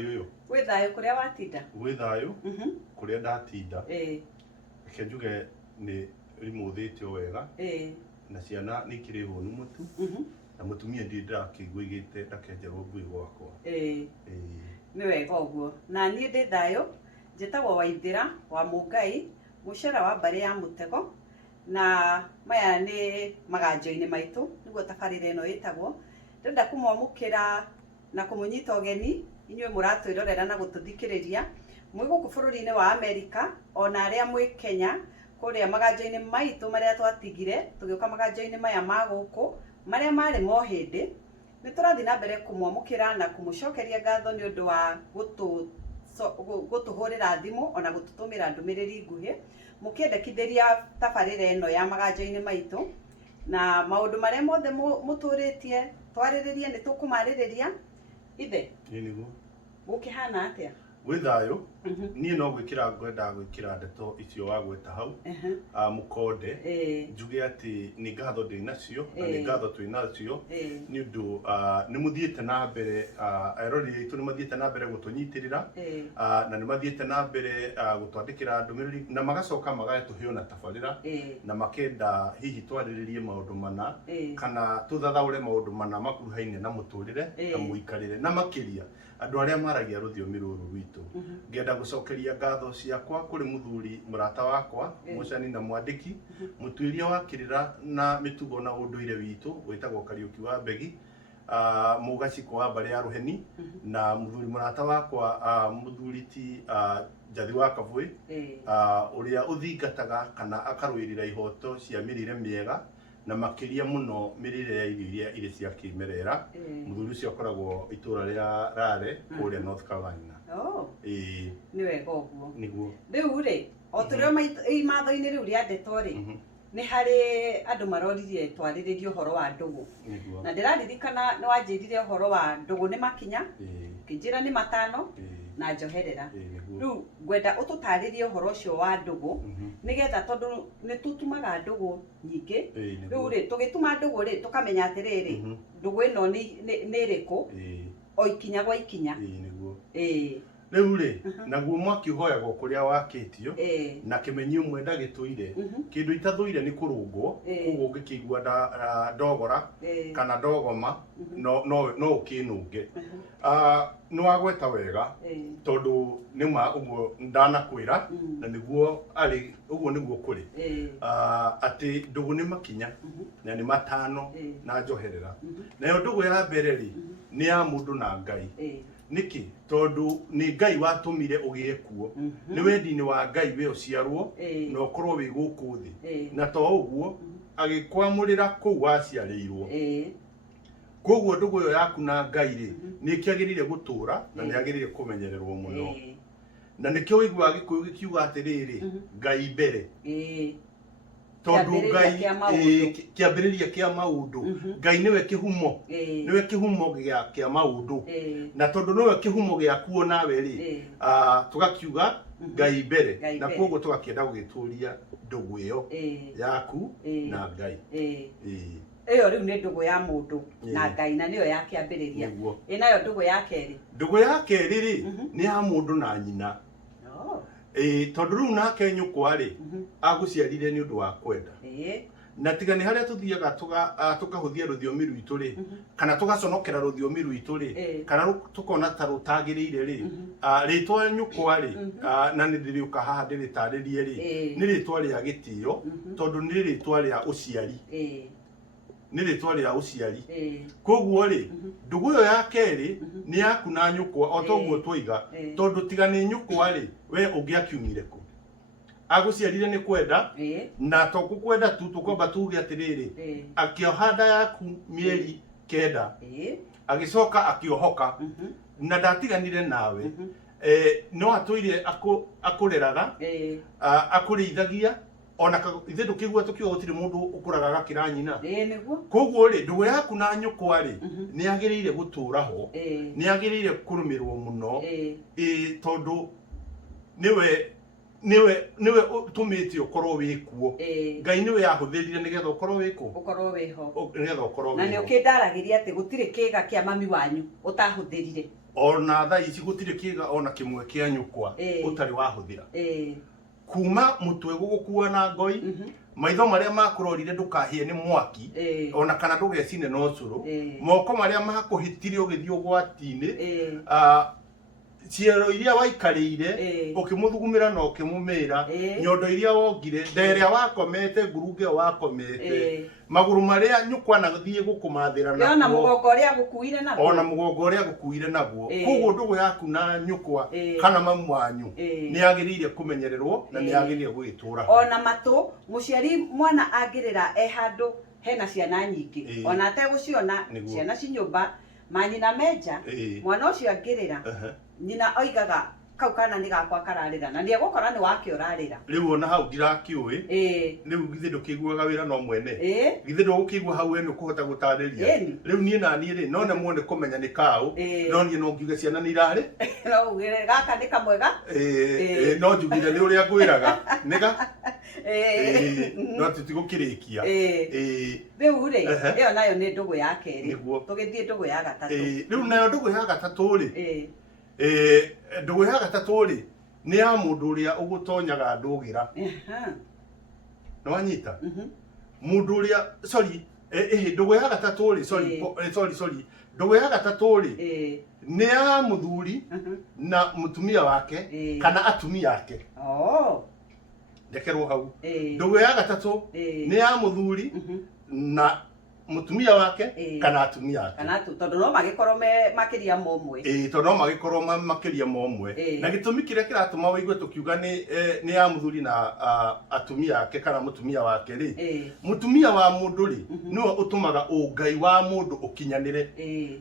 mwari uyu Wĩ thayũ kũrĩa watinda? Gwĩ thayũ kũrĩa ndatinda. Reke njuge nĩ rimũthĩtio wega. Na ciana nĩ ikĩrĩ hũnu mũtu. Na mũtumia ndi ndakĩigua igĩte ndakenjerwo ngui gwakwa. Nĩ wega ũguo. Na niĩ ndĩ thayũ, njĩtagwo Waithĩra wa Mũngai, mũcera wa mbarĩ ya Mũtego. Na maya nĩ maganjo-inĩ maitũ, nĩguo tabarĩra ĩno ĩtagwo. Ndĩrenda kũmwamũkĩra na kũmũnyita ũgeni inyuĩ mũratwĩrorera na gũtũthikĩrĩria mwĩ gũkũ bũrũri-inĩ wa Amerika, ona arĩa mwĩ Kenya kũrĩa maganjo-inĩ maitũ marĩa twatigire tũgĩũka maganjo-inĩ maya ma gũkũ marĩa marĩ mo hĩndĩ. Nĩ tũrathiĩ na mbere kũmwamũkĩra na kũmũcokeria ngatho nĩ ũndũ wa gũtũhũrĩra thimũ ona gũtũtũmĩra ndũmĩrĩri nguhĩ mũkĩendekithĩria tabarĩra ĩno ya maganjo-inĩ maitũ, na maũndũ marĩa mothe mũtũrĩtie twarĩrĩrie nĩ tũkũmarĩrĩria. Ithe, gũkĩhana atĩa? Gwĩ thayũ. Niĩ no gwĩkĩra ngwenda gwĩkĩra ndeto icio wagweta hau mũkonde, njuge atĩ nĩ ngatho ndĩ nacio na nĩ ngatho twĩ nacio nĩ ũndũ nĩ mũthiĩte na mbere, eroreri aitũ nĩ mathiĩte na mbere gũtũnyitĩrĩra na nĩ mathiĩte na mbere gũtwandĩkĩra ndũmĩrĩri na magacoka magatũhe ona tabarĩra na makenda hihi twarĩrĩrie maũndũ mana kana tũthathaũre maũndũ mana makuruhaine na mũtũrĩre na mũikarĩre na makĩria andũ arĩa maragia rũthiomi rũrũ rwitũ. Ngenda gũcokeria ngatho ciakwa kũrĩ mũthuri mũrata wakwa mũcani na mwandĩki mũtuĩria wa kĩrĩra na mĩtugo na ũndũire witũ wĩtagwo Kariũki wa Mbegi, mũgaciko wa mbarĩ ya Rũheni, na mũthuri mũrata wakwa mũthuri ti Njathi wa Kabũi, ũrĩa ũthingataga kana akarũĩrĩra ihoto cia mĩrĩre mĩega na makĩria mũno mĩrĩre ya irio iria irĩ cia kĩmerera. Mũthuri ũcio akoragwo itũra rĩa Rare kũrĩa North Carolina. Nĩ wega ũguo. Nĩguo. Rĩu rĩ, o tũrĩ imatho-inĩ rĩu rĩa ndeto rĩ, nĩ harĩ andũ maroririe twarĩrĩrie ũhoro wa ndũgũ. Na ndĩraririkana nĩ wanjĩrire ũhoro wa ndũgũ nĩ makinya, ũkĩnjĩra nĩ matano na njoherera. Rĩu ngwenda ũtũtarĩrie ũhoro ũcio wa ndũgũ nĩgetha tondũ nĩ tũtumaga ndũgũ nyingĩ. Rĩu rĩ, tũgĩtuma ndũgũ rĩ tũkamenya atĩrĩrĩ ndũgũ ĩno nĩ ĩrĩkũ o ikinya gwa ikinya. Rĩu rĩ, naguo mwaki ũhoyagwo kũrĩa wakĩtio na kĩmenyi ũmwe ndagĩtũire, kĩndũ itathũire nĩ kũrũngwo, koguo ũngĩkĩigua ndogora kana ndogoma no ũkĩnũnge. Nĩ wagweta wega tondũ nĩma ũguo ndanakwĩra na nĩguo ũguo nĩguo kũrĩ atĩ ndũgũ nĩ makinya na nĩ matano na njoherera. Nayo ndũgũ ya mbere rĩ nĩ ya mũndũ na Ngai. Nĩkĩ? Tondũ nĩ Ngai watũmire ũgĩe kuo, nĩ wendi-inĩ wa Ngai we ũciarwo na ũkorwo wĩ gũkũ thĩ, na to ũguo agĩkwamũrĩra kũu waciarĩirwo. Koguo ndũgũ ĩyo yaku na Ngai rĩ nĩ kĩagĩrĩire gũtũra na nĩ agĩrĩire kũmenyererwo mũno. Na nĩkĩo ũiguaga Gĩkũyũ gĩkiuga atĩrĩrĩ Ngai mbere, tondũ Ngai kĩambĩrĩria kĩa maũndũ. Ngai nĩwe kĩhumo, nĩwe kĩhumo kĩa maũndũ, na tondũ nĩwe kĩhumo gĩakuo nawe rĩ tũgakiuga Ngai mbere, na koguo tũgakĩenda gũgĩtũria ndũgũ ĩyo yaku na Ngai. Ĩyo rĩu nĩ ndũgũ ya mũndũ na Ngai na nĩyo ya kĩambĩrĩria. Nayo ndũgũ ya kerĩ? Ndũgũ ya kerĩ rĩ nĩ ya mũndũ na nyina. Tondũ rĩu nake nyũkwa rĩ agũciarire nĩ ũndũ wa kwenda, na tiga nĩ harĩa tũthiaga tũkahũthia rũthiomi rwitũ rĩ kana tũgaconokera rũthiomi rwitũ rĩ kana tũkona ta rũtagĩrĩire rĩ, rĩtwa nyũkwa rĩ na nĩ ndĩrĩũka haha ndĩrĩtarĩrie rĩ nĩ rĩtwa rĩa gĩtĩo, tondũ nĩ rĩtwa rĩa ũciari, nĩ rĩtwa rĩa ũciari. Koguo rĩ ndũgũ ĩyo ya kerĩ nĩ yaku na nyũkwa o toguo twoiga, tondũ tiga nĩ nyũkwa rĩ we ũngĩakiumire kũ? Agũciarire nĩ kwenda, na to gũkwenda tu tũkwamba tuge atĩrĩrĩ akĩoha nda yaku mĩeri 9 agĩcoka akĩohoka na ndatiganire nawe, no atũire akũreraga akũrĩithagia ona ithe ndũkĩigua tũkiuga gũtirĩ mũndũ ũkũraga gakĩra nyina. Koguo rĩ ndũgũ yaku na nyũkwa rĩ nĩ agĩrĩire gũtũra ho, nĩ agĩrĩire kũrũmĩrwo mũno, tondũ niwe ũtũmĩte ũkorwo wĩ kuo. Ngai niwe yahũthĩrire nĩgetha ũkorwo wĩ kũ? Ũkorwo wĩ ho. Nĩgetha ũkorwo wĩ ho. Na nĩ ũkĩndaragĩria atĩ gũtirĩ kĩga kĩa mami wanyu ũtahũthĩrire. ona tha ici gutire kiga ona kimwe kia nyukwa utari wahuthira kuma mutwe gugukua na ngoi maitho maria makurorire ndukahie ni mwaki ona kana ndugecine no curu moko maria makuhitire ugithio gwatini ciero iria waikarire ukimuthugumira no ukimumira nyondo iria wongire nderia wakomete ngurunge wakomete maguru maria nyukwa na thie gukumathira na ona mugongo uria gukuire naguo ona mugongo uria gukuire naguo koguo ndugu yaku na nyukwa kana mamu wanyu ni agirire kumenyererwo na ni agirire gwitura ona matu muciari mwana agirira handu hena ciana nyingi ona ateguciona ciana cinyumba manyina menja mwana ucio angirira nyina oigaga kau kana ni gakwa kararira na ni egukora ni wake urarira riu ona hau ndirakiui riu githe ndukiguaga wira no mwene githe ndugukigua hau ene kuhota gutariria riu nie na nie ri no ne muone kumenya ni kau no nie no ngiuge ciana ni irari no ugire gaka ni kamwega no njugire ni uria ngwiraga niga no tutigukirikia riu ri iyo nayo ni ndugu ya keri tugithie ndugu ya gatatu riu nayo ndugu ya gatatu ri ndugu ya gatatu ri ni ya mundu uria ugutonyaga ndugira no anyita mundu uria ndugu ya gatatu ri sorry ndugu ya gatatu ri ni ya muthuri na mutumia wake kana atumia ake ndekerwo hau ndugu ya gatatu ni ya muthuri na mutumia wake kana atumia ake kana tondu no magikorwo makiria momwe tondu no magikorwo makiria momwe na gitumi kiria kiratuma wigue tukiuga ni ya muthuri na atumia ake kana mutumia wake ri mutumia wa mundu ri no utumaga ungai wa mundu ukinyanire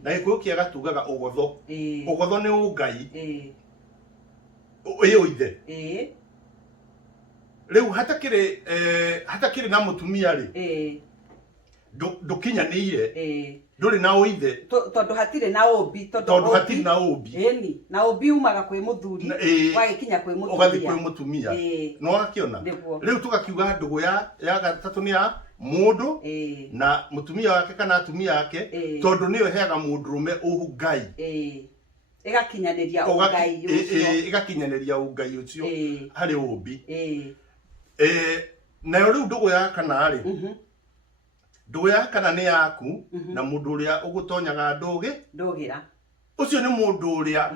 na gikuyu kiaga tugaga ugotho ugotho ni ungai uyu ithe riu hatakiri na mutumia ri ndukinyanire nduri na uithe tondu hatire na umbi tondu hatire na umbi na umbi umaga kwi muthuri wagikinya kwi mutumia ugathi kwi mutumia no wakiona riu tugakiuga ndugu ya gatatu ni ya mundu na mutumia wake kana atumia ake tondu niyo heaga mundurume ugai igakinyaniria ugai ucio igakinyaniria ugai ucio hari umbi nayo riu ndugu ya kana ri ndugu ya kana ni yaku na mundu uria ugutonyaga ndugira ucio ni mundu uria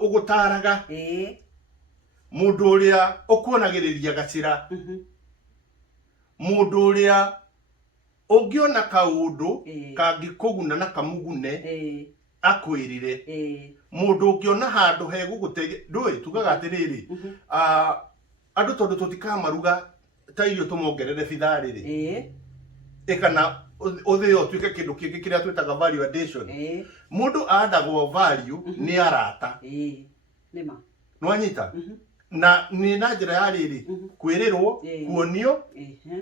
ugutaraga mundu uria ukuonagiriria gacira mundu uria ungiona kaundu kangikuguna na kamugune akwirire mundu ungiona handu he gugute ndui tugaga atiriri andu tondu tutikamaruga ta irio tumongerere bithari ri kana uthio tuike kindu kingi kiria twitaga value addition mundu andagwo value ni arata nima no anyita na ni na njira ya riri kwirirwo kuonio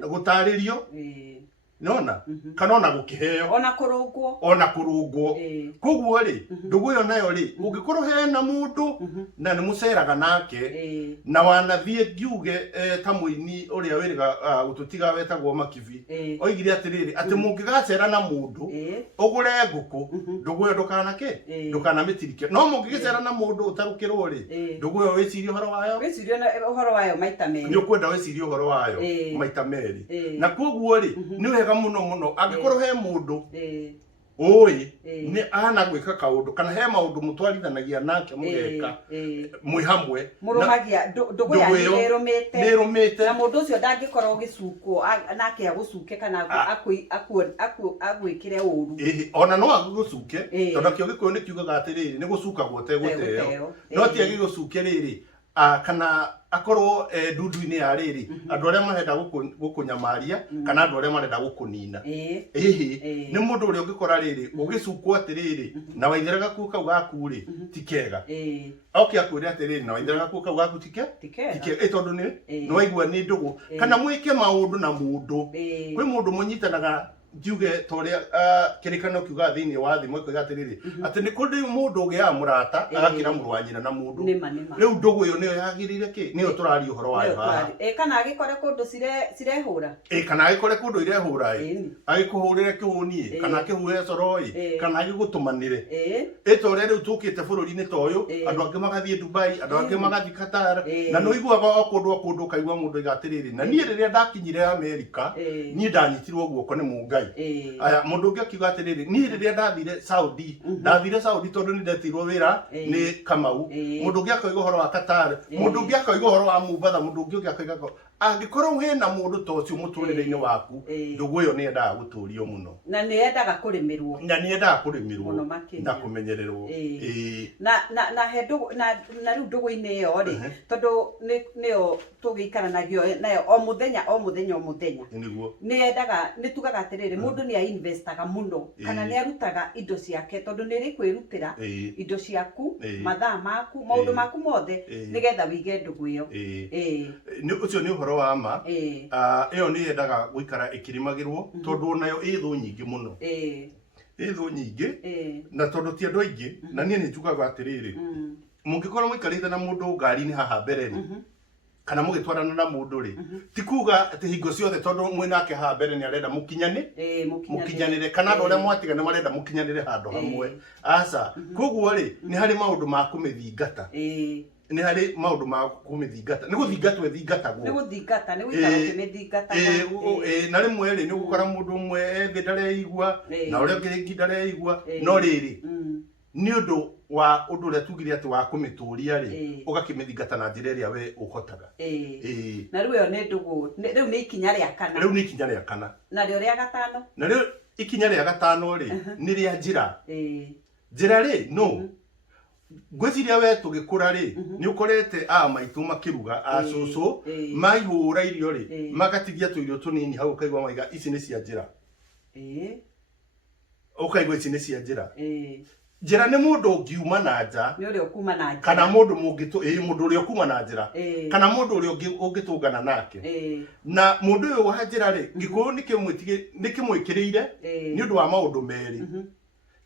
gutaririo nona kana ona gukiheo ona kurungwo koguo ri ndugu yo nayo ri ungikorwo hena mundu na ni muceraga nake na wanathie ngiuge ta muini uria wiriga gututiga wetagwo Makibi oigire atiriri ati mungigacera na mundu ugure nguku ndugu yo ndukana mitirike no mungigicera na mundu utarukirwo ri ndugu yo wicirie uhoro wayo maita meri ni ukwenda wicirie uhoro wayo maita meri na koguo ri ni wega muno angikorwo he mundu oi ni ana gwika kaundu kana he maundu mutwarithanagia nake mugeka mwi hamwe murumagia ndugu ya nerumite na mundu ucio ndangikorwo gicukwo nake agucuke kana agwikire uru ona no agucuke tondu kio gikuyu ni kiugaga atiriri ni gucukagwo teguteo no ti agigucuke riri kana akorwo ndundu-ini ya riri andu aria marenda gukunyamaria kana andu aria marenda gukunina ni mundu uria ungikora riri ugicukwo atiriri na waithira gaku kau gaku ri tikega okia kwire atiriri na waithira gaku kau gaku tikega tondu ni no waigua ni ndugu kana mwike maundu na mundu kwi mundu munyitanaga njuge toria kirikano kiuga thini wa thimo ko gatiriri ati ni kundi mundu ugia murata agakira murwanyina na mundu riu ndugu yo niyo yagirire ki niyo turari uhoro wayo ha kana agikore kundu cirehura kana agikore kundu irehura agikuhurire kihuni kana kihuye coroi kana agigutumanire toria riu tukite bururi-ini toyo andu angi magathie Dubai andu angi magathie Qatar na no iguaga okundu kaigwa mundu igatiriri na nie riria ndakinyire America nie ndanyitirwo guoko ni Mungai aya mundu ungi akiuga atiriri nie riria ndathire Saudi tondu ni ndetirwo wira ni Kamau mundu ungi akoiga uhoro wa Qatar mundu ungi akoiga uhoro wa Mombasa mundu ungi akoiga angikorwo hena mundu to cio muturire-ini waku ndugu yo ni endaga guturio muno na ni endaga kurimirwo na kumenyererwo na he ndugu na riu ndugu-ini iyo ri tondu niyo tugiikaranagio nayo o muthenya ni endaga ni tugaga atiriri mundu ni ainvestaga muno kana ni arutaga indo ciake tondu ni ri kwirutira indo ciaku mathaa maku maundu maku mothe nigetha wige ndugu iyo ni ucio ni uhoro wa ma iyo ni endaga guikara ikirimagirwo tondu nayo ithu nyingi muno ithu nyingi na tondu ti andu aingi na nie ni njugaga atiriri mungikorwo muikarite na mundu ngari-ini haha mbere ri kana mugitwarana na mundu ri ti kuga ati hingo ciothe tondu mwinake haha mbere ni arenda mukinyanire kana andu aria mwatigana marenda mukinyanire handu hamwe aca koguo ri ni hari maundu ma kumithingata ni hari maundu ma kumithingata ni guthingatwo thingatagwo ni guthingata ni guikara ukimithingata na rimwe ri ni gukora mundu umwe thi ndareigua na uria ungi ndareigua no riri ni undu wa undu uria tugire ati wa kumituria ri ugakimithingata na njira iria we uhotaga na riu yo ni ndugu riu ni ikinya ria kana na rio ria gatano na riu ikinya ria gatano ri ni ria njira ri no gwiciria we tugikura ri ni ukorete maitu makiruga cucu maihura irio ri magatigia tuirio tunini hau ukaigwa maiga ici ni cia njira ukaigwa ici ni cia njira njira ni mundu ungiuma na nja ni uri ukuma na nja kana mundu mungitu mundu uri ukuma na njira kana mundu uri ungitungana nake na mundu uyu wa njira ri gikuyu ni kimwikiriire ni undu wa maundu meri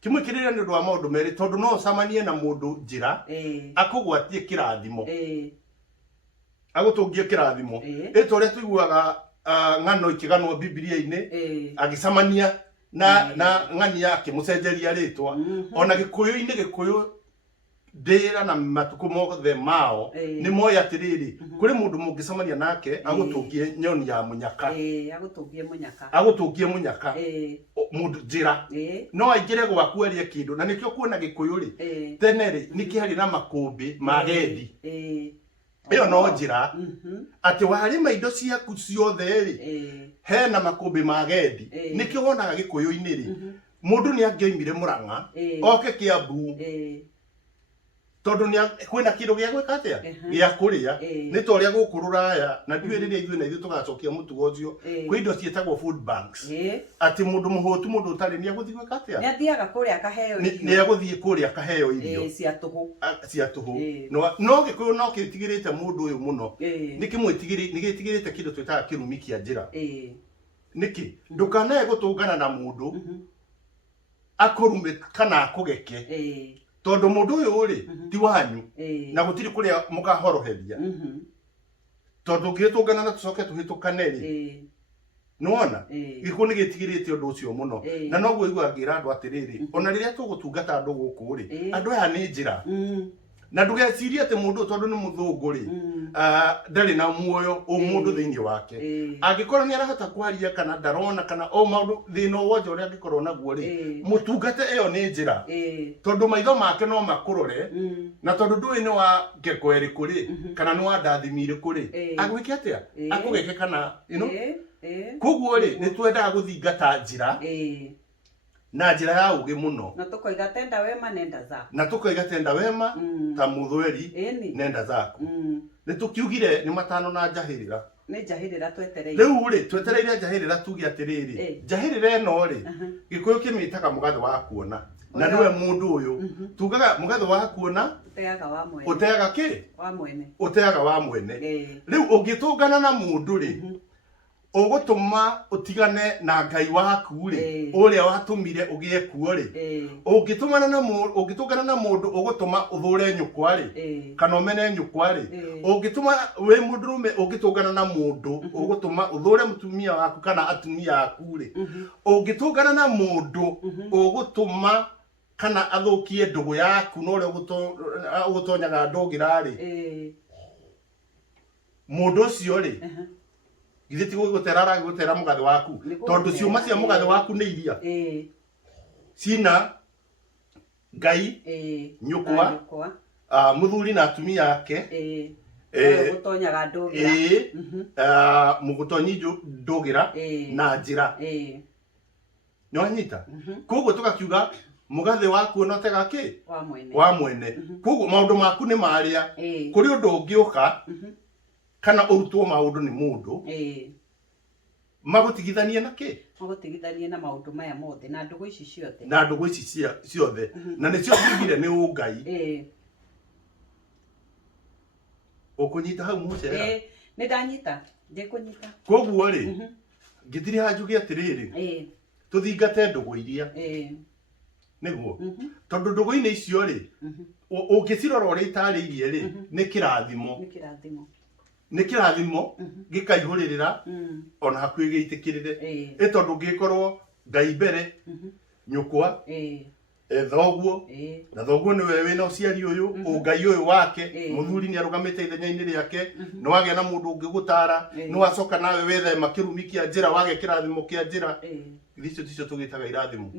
kimwikiriire ni undu wa maundu meri tondu no ucamanie na mundu njira akugwatie kirathimo agutungie kirathimo itoria tuiguaga ng'ano ikiganwo Biblia-ini agicamania na ng'ani yake mucenjeria ritwa ona gikuyu-ini gikuyu ndira na matuku mothe mao ni moya atiriri kuri mundu mungicamania nake agutungie nyoni ya munyaka agutungie munyaka mundu njira no aingire gwaku erie kindu na nikio kuona gikuyu ri tene ri nikihari na makumbi magendi iyo no njira ati warima indo ciaku ciothe ri hena makumbi magendi nikio wonaga gikuyu-ini ri mundu ni angioimire Murang'a oke Kiambu tondu ni kwina kindu gia gwika atia gia kuria ni toria guku Ruraya na ndiwe riria ithuĩ na ithuĩ tugacokia mutugo ucio kwi indo cietagwo food banks ati mundu muhutu mundu utari ni aguthi gwika atia ni athiaga kuria akaheo irio ni aguthie kuria akaheo irio cia tuhu no gikuyu no kitigirite mundu uyu muno ni gitigirite kindu twitaga kirumi kia njira niki ndukanae gutungana na mundu akurume kana akugeke tondu mundu uyu ri ti wanyu na gutiri kuria mukahoroheria tondu ngitungana na tucoke tuhitukane ri nona gikuyu ni gitigirite undu ucio muno na noguo igua ngira andu atiriri ona riria tugutungata andu guku ri andu aya ni njira na ndugecirie ati mundu tondu ni muthungu ri ndari na muoyo mundu thiini wake angikorwo ni arahota kwaria kana ndarona kana o maundu thina wonje uria angikorwo naguo ri mutungate iyo ni njira tondu maitho make no makurore na tondu ndui ni wa ngeko iriku ri kana ni wa ndathimi iriku ri agwike atia akugeke kana koguo ri ni twendaga guthingata njira na njira ya ugi muno na tukoiga tenda wema nenda zako ta muthweri nenda zako ni tukiugire ni matano na njahirira ni njahirira twetereire riu ri twetereire njahirira tugi atiriri njahirira eno ri gikuyu kimitaga mugathe wa kuona na niwe mundu uyu tugaga mugathe wa kuona uteaga ki wa mwene uteaga wa mwene riu ungitungana na mundu ri ugutuma utigane na Ngai waku ri uria watumire ugie kuo ri ungitungana na mundu ugutuma uthure nyukwa ri kana umene nyukwa ri ungituma we mundurume ungitungana na mundu ugutuma uthure mutumia waku kana atumia aku ri ungitungana na mundu ugutuma kana athukie ndugu yaku no ria ugutonyaga ndugira ri mundu ucio ri githĩ ti gũgũtera mũgathe waku tondũ ciuma cia mũgathe waku nĩ iria cina Ngai nyũkwa mũthuri na atumia ake gũtonyaga ndũgĩra mũgũtonyi ndũgĩra na njĩra nĩwanyita koguo tũgakiuga mũgathe waku no tega kĩ wa mwene koguo maũndũ maku nĩ marĩa kũrĩ ũndũ ũngĩũka kana urutwo maundu ni mundu magutigithanie na ki magutigithanie na maundu maya mothe na ndugu ici ciothe na nicio cigire ni ungai ukunyita hau mucera ni ndanyita ndikunyita koguo ri ngitiri hanjuge atiriri tuthingate ndugu iria niguo tondu ndugu-ini icio ri ungicirora uria itarĩirie ri ni kirathimo nä kä rathimo gä kaihå rä rä ra ona hakuä gä itä kä rä re tondu ngä korwo Ngai mbere nyukwa thoguo na thoguo nä we wä na å ciari å yå Ngai å yå wake må thuri nä arå gamä te ithenya-inä rä ake nä wagä na må ndå å ngä gå tara nä wacoka nawe wethema kä rumi kä a njä ra wage kä rathimo kä a njä ra icio ticio tå gä taga irathimo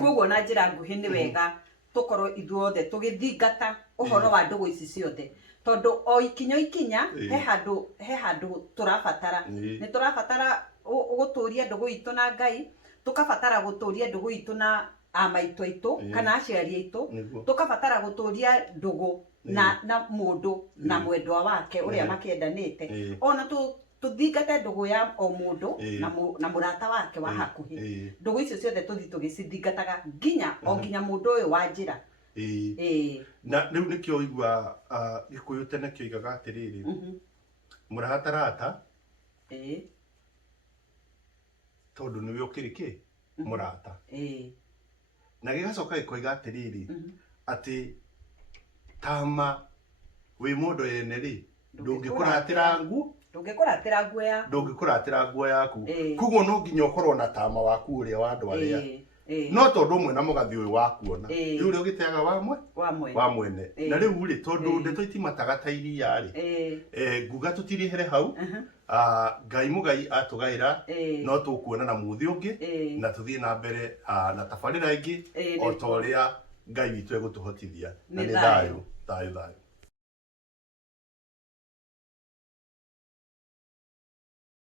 koguo na njä ra nguhä nä wega tå korwo ithuothe tå gä thingata å horo wa ndågå ici ciothe tondu o ikinya he handu turabatara ni turabatara guturia ndugu itu na Ngai tukabatara guturia ndugu itu na amaitu aitu kana aciari aitu tukabatara guturia ndugu na mundu na mwendwa wake uria makiendanite ona tuthingate ndugu ya o mundu na murata wake wa hakuhi ndugu icio ciothe tuthi tugicithingataga nginya mundu uyu wa njira na riu nikio igua gikuyu tene kioigaga atiriri muratarata tondu niwe ukiri ki murata na gigacoka gikoiga atiriri ati tama wi mundu ene ri ndungikuratira nguo yaku koguo no nginya ukorwo na tama waku uria wa andu aria no tondu umwe na mugathi uyu wakuona riu ri ugiteaga wa mwene na riu ri tondu ndeto itimataga ta iria ri nguga tutirihere hau Ngai mugai atugaira no tukuona na muthi ungi na tuthie na mbere na tabarira ingi o ta uria Ngai witu egutuhotithia na ni thayu